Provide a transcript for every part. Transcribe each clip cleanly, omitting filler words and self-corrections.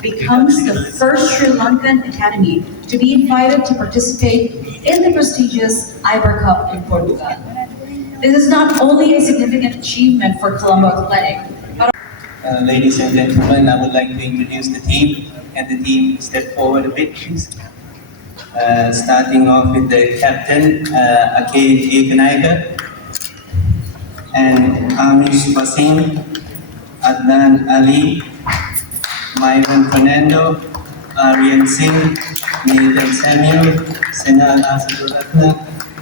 Becomes the first Sri Lankan academy to be invited to participate in the prestigious Iber Cup in Portugal. This is not only a significant achievement for Colombo Athletic, but ladies and gentlemen, I would like to introduce the team, and the team step forward a bit, please. Starting off with the captain, Akil Ekanaika, and Amish Wasim, Adnan Ali, Myron Fernando, Aryan Singh, Nathan Samuel, Senal Asaduratna,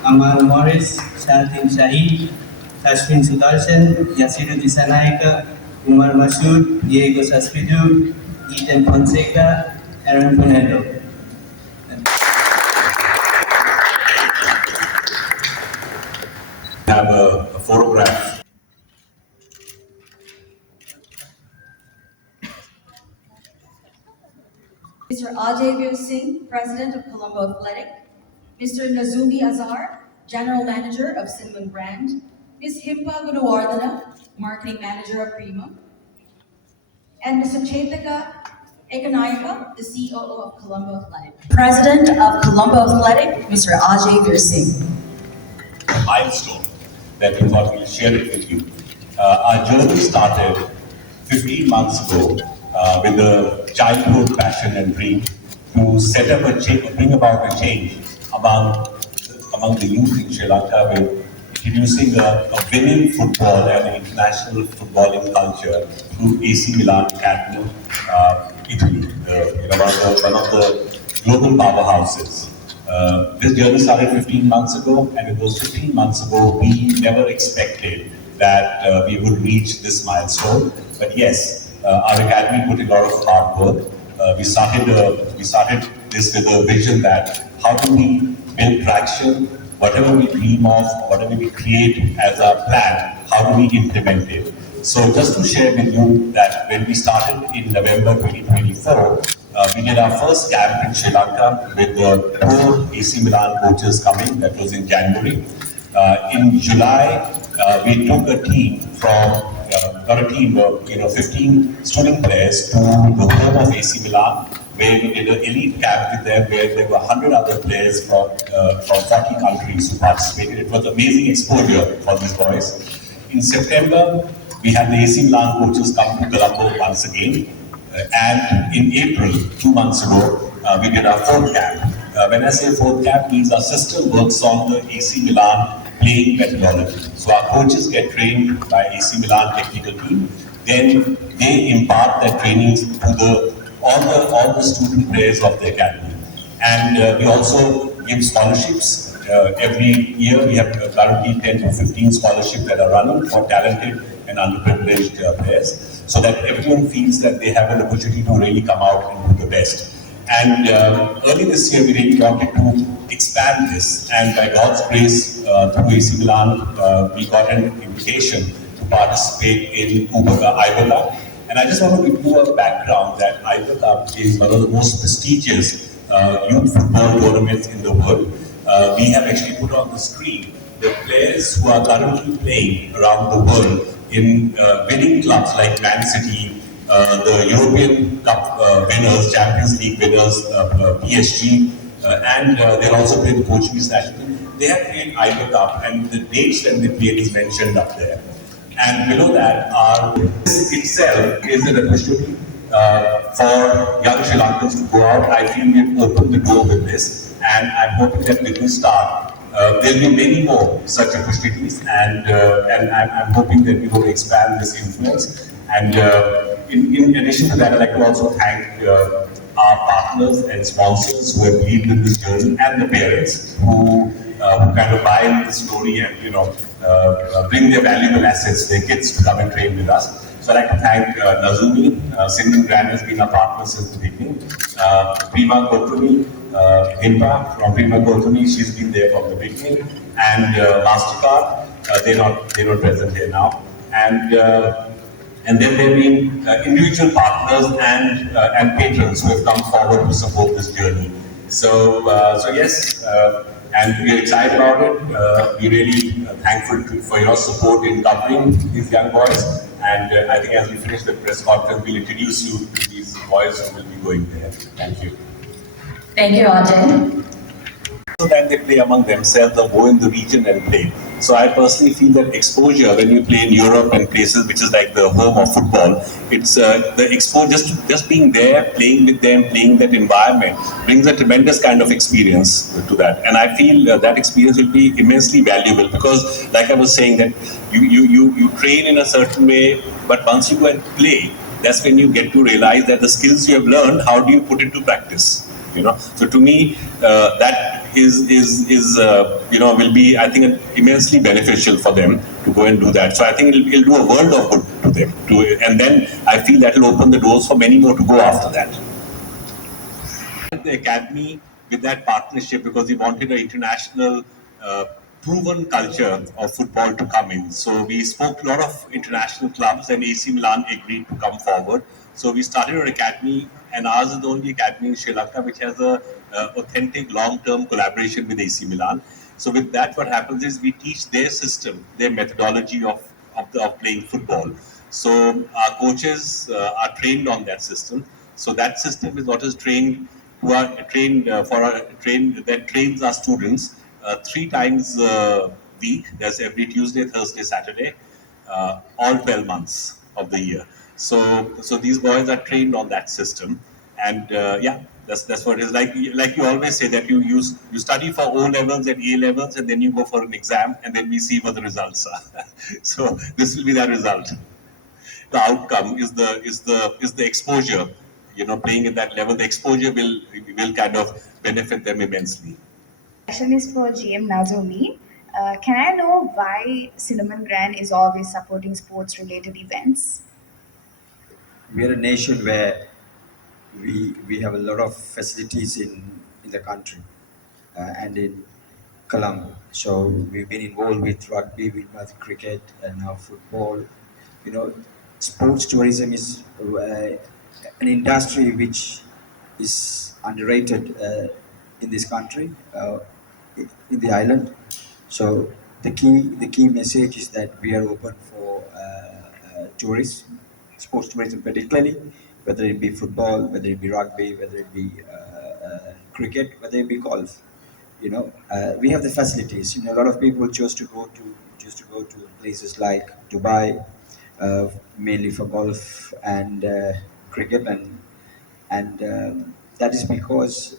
Aman Morris, Shatim Shahid, Ashwin Sudarshan, Yasiru Disanaika, Umar Masood, Diego Saspidu, Ethan Fonseca, Aaron Fernando. Have a photograph. Mr. Ajay Singh, President of Colombo Athletic, Mr. Nazumi Azhar, General Manager of Cinnamon Brand, Ms. Himpa Gunawardana, Marketing Manager of Prima, and Mr. Chetaka Ekanayaka, the COO of Colombo Athletic. President of Colombo Athletic, Mr. Ajay Singh. A milestone that we thought we'll share it with you. Our journey started 15 months ago with a childhood passion and dream to set up bring about a change among the youth in Sri Lanka with introducing a winning football and an international footballing culture through AC Milan Academy, Italy, one of the global powerhouses. This journey started 15 months ago, and it was 15 months ago we never expected that we would reach this milestone. But yes, our academy put in a lot of hard work. We started this with a vision that how do we build traction, whatever we dream of, whatever we create as our plan, how do we implement it? So just to share with you that when we started in November 2024, we did our first camp in Sri Lanka with the 4 AC Milan coaches coming. That was in January. In July, we took a team from, not a team, 15 student players to the home of AC Milan, where we did an elite camp with them, where there were 100 other players from 40 countries who participated. It was amazing exposure for these boys. In September, we had the AC Milan coaches come to Colombo once again. And in April, 2 months ago, we did our 4th camp. When I say 4th camp, means our system works on the AC Milan playing methodology. So our coaches get trained by AC Milan technical team. Then they impart their trainings to all the student players of the academy. And we also give scholarships. Every year we have currently 10 to 15 scholarships that are running for talented and underprivileged players, so that everyone feels that they have an opportunity to really come out and do the best. And early this year, we really wanted to expand this, and by God's grace, through AC Milan, we got an invitation to participate in Iber Cup. And I just want to give you a background that Iber Cup is one of the most prestigious youth football tournaments in the world. We have actually put on the screen the players who are currently playing around the world in winning clubs like Man City, the European Cup winners, Champions League winners, PSG, and they're also playing the Portuguese national team. They have played Iber Cup, and the dates when they played is mentioned up there. And below that, this itself is an opportunity for young Sri Lankans to go out. I feel we've opened the door with this, and I'm hoping that with this start, there'll be many more such opportunities, and I'm hoping that we're going to expand this influence. And in addition to that, I'd like to also thank our partners and sponsors who have believed in this journey, and the parents who kind of buy into the story and bring their valuable assets, their kids, to come and train with us. So I'd like to thank Nazumi. Cinnamon Brand has been a partner since the beginning. Prima Kotuni, Himpa from Prima Kotuni, she's been there from the beginning. And MasterCard, they're not present here now. And then there have been individual partners and patrons who have come forward to support this journey. So yes, and we're excited about it. We're really thankful for your support in covering these young boys. And I think as we finish the press conference, we'll introduce you to these boys who will be going there. Thank you. Thank you, Ajay. So that they play among themselves or go in the region and play. So I personally feel that exposure when you play in Europe and places which is like the home of football, it's the exposure just being there, playing with them, playing in that environment brings a tremendous kind of experience to that. And I feel that experience will be immensely valuable because, like I was saying, that you train in a certain way, but once you go and play, that's when you get to realize that the skills you have learned, how do you put into practice? So to me, that will be, I think, immensely beneficial for them to go and do that. So I think it'll do a world of good to them. And then I feel that will open the doors for many more to go after that. The academy with that partnership because we wanted an international proven culture of football to come in. So we spoke to a lot of international clubs and AC Milan agreed to come forward. So we started our academy and ours is the only academy in Sri Lanka which has a authentic long-term collaboration with AC Milan. So with that what happens is we teach their system, their methodology of playing football. So our coaches are trained on that system. So that system is what is trained who are trained that trains our students 3 times a week. That's every Tuesday, Thursday, Saturday, all 12 months of the year. So these boys are trained on that system, and yeah, that's what it is. Like you always say that you study for O levels and A levels, and then you go for an exam, and then we see what the results are. So this will be that result. The outcome is the exposure. Playing at that level, the exposure will kind of benefit them immensely. Question is for GM Nazumi. Can I know why Cinnamon Grand is always supporting sports-related events? We are a nation where we have a lot of facilities in the country and in Colombo. So we've been involved with rugby, with cricket, and now football. Sports tourism is an industry which is underrated in this country, in the island. So the key message is that we are open for tourists, sports tourism particularly, whether it be football, whether it be rugby, whether it be cricket, whether it be golf. We have the facilities. A lot of people choose to go to places like Dubai, mainly for golf and cricket, and that is because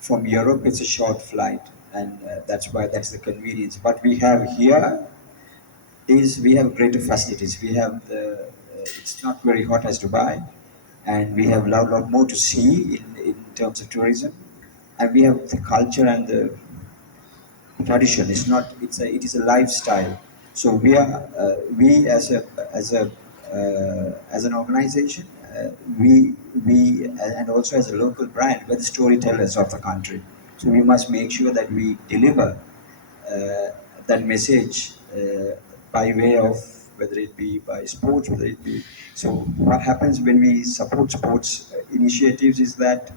from Europe it's a short flight, and that's the convenience. But we have here is we have greater facilities. We have it's not very hot as Dubai, and we have a lot more to see in terms of tourism, and we have the culture and the tradition. It is a lifestyle. So we as an organization, we and also as a local brand, we're the storytellers of the country. So we must make sure that we deliver that message by way of whether it be by sports, whether it be. So what happens when we support sports initiatives is that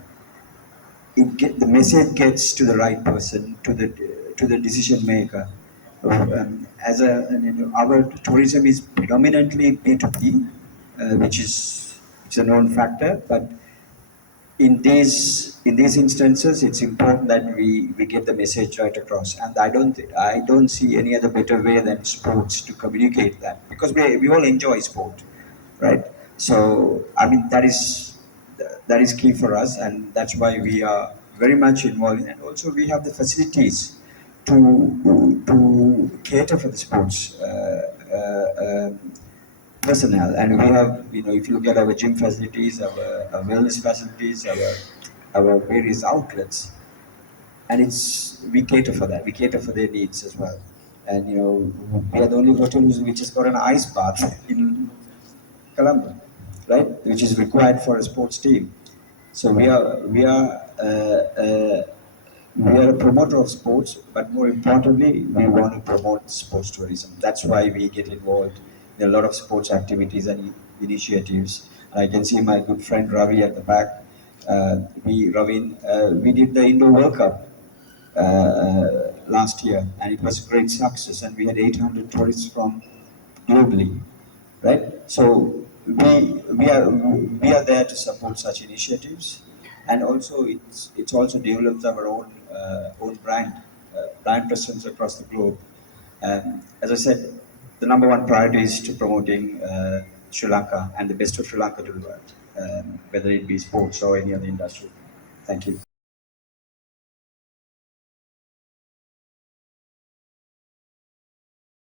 the message gets to the right person, to the decision maker. Our tourism is predominantly B2B, which is a known factor, but in these instances, it's important that we get the message right across. And I don't see any other better way than sports to communicate that, because we all enjoy sport, right? So I mean that is key for us, and that's why we are very much involved in it. And also we have the facilities to cater for the sports personnel, and we have, if you look at our gym facilities, our wellness facilities, our various outlets, and we cater for that. We cater for their needs as well. And we are the only hotel which has got an ice bath in Colombo, right, which is required for a sports team. So we are a promoter of sports, but more importantly, we want to promote sports tourism. That's why we get involved in a lot of sports activities and initiatives. And I can see my good friend Ravi at the back. We did the Indo World Cup last year, and it was a great success. And we had 800 tourists from globally, right? So we are there to support such initiatives, and also it's also develops our own brand presence across the globe. As I said, the number one priority is to promoting Sri Lanka and the best of Sri Lanka to the world, whether it be sports or any other industry. Thank you.